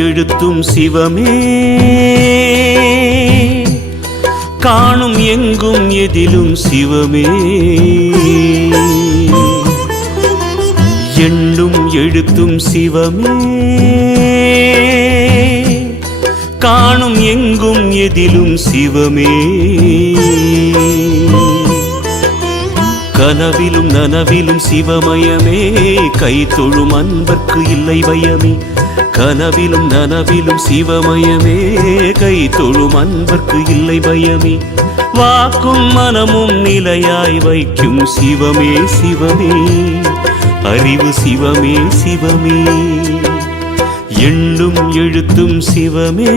எழுத்தும் சிவமே காணும் எங்கும் எதிலும் சிவமே எண்ணும் எழுத்தும் சிவமே காணும் எங்கும் எதிலும் சிவமே கனவிலும் நனவிலும் சிவமயமே கை தொழும் அன்பர்க்கு இல்லை பயமே கனவிலும் நனவிலும் சிவமயமே கை தொழும் அன்பர்க்கு இல்லை பயமே வாக்கும் மனமும் நிலையாய் வைக்கும் சிவமே சிவமே அறிவு சிவமே சிவமே எண்ணும் எழுத்தும் சிவமே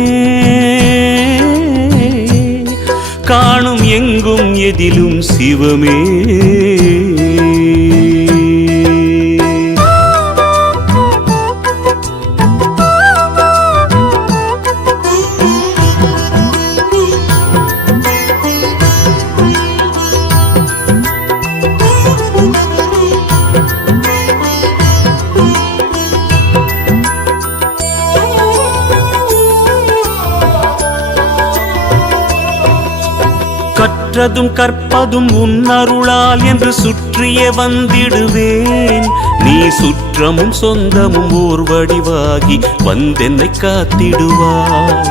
காணும் எங்கும் எதிலும் சிவமே கற்றதும் கற்பதும் உன்னருளால் என்று சுற்றியே வந்திடுவேன் நீ சுற்றமும் சொந்தமும் ஓர் வடிவாகி வந்தென்னை காத்திடுவாய்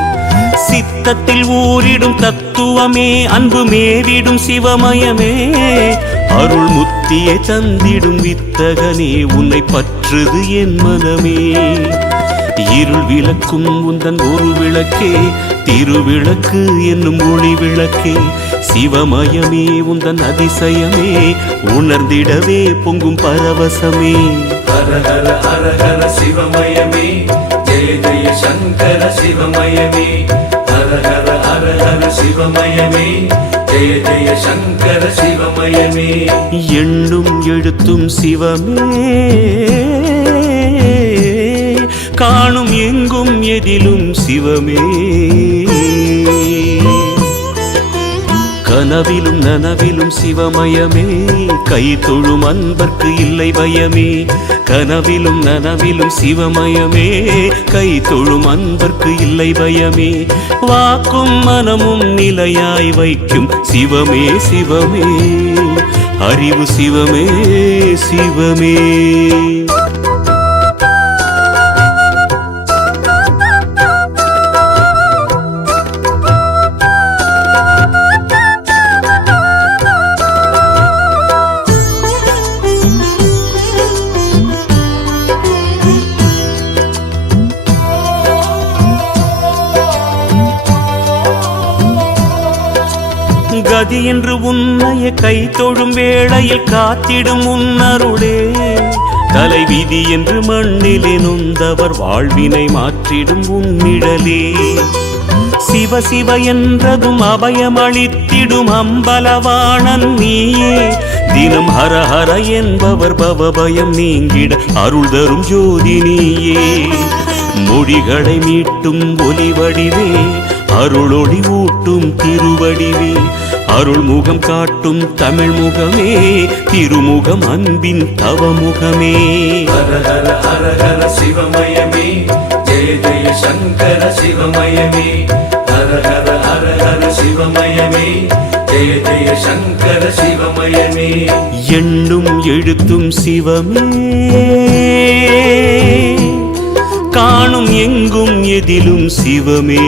சித்தத்தில் ஊரிடும் தத்துவமே அன்பு மேவிடும் சிவமயமே அருள் முத்தியை தந்திடும் வித்தகனே உன்னை பற்றுது என் மனமே இருள் விளக்கும் உந்தன் ஒரு விளக்கே திருவிளக்கு என்னும் ஒளி விளக்கே சிவமயமே உந்தன் அதிசயமே உணர்ந்திடவே பொங்கும் பரவசமே ஹர ஹர ஹர ஹர சிவமயமே ஜெய ஜெய சங்கர சிவமயமே ஹர ஹர ஹர ஹர சிவமயமே ஜெய ஜெய சங்கர சிவமயமே எண்ணும் எழுத்தும் சிவமே காணும் எங்கும் எதிலும் சிவமே கனவிலும் நனவிலும் சிவமயமே கை தொழும் அன்பர்க்கு இல்லை பயமே கனவிலும் நனவிலும் சிவமயமே கை தொழும் அன்பர்க்கு இல்லை பயமே வாக்கும் மனமும் நிலையாய் வைக்கும் சிவமே சிவமே அறிவு சிவமே சிவமே கதி என்று உன்னைய கை தொழும் வேளையில் காத்திடும் உன்னருளே தலைவிதி என்று மண்ணிலே நொந்தவர் வாழ்வினை மாற்றிடும் உன்னிடலே சிவ சிவ என்றதும் அபயமளித்திடும் அம்பலவாணன் நீயே தினம் ஹர ஹர என்பவர் பவபயம் நீங்கிட அருள் தரும் ஜோதி நீயே மொழிகளை மீட்டும் ஒலி வடிவே அருளொளி ஊட்டும் திருவடிவே அருள் முகம் காட்டும் தமிழ் முகமே திருமுகம் அன்பின் தவமுகமே ஹர ஹர ஹர ஹர சிவமயமே ஜெய ஜெய சங்கர சிவமயமே ஹர ஹர ஹர ஹர சிவமயமே ஜெய ஜெய சங்கர சிவமயமே எண்ணும் எழுத்தும் சிவமே காணும் எங்கும் எதிலும் சிவமே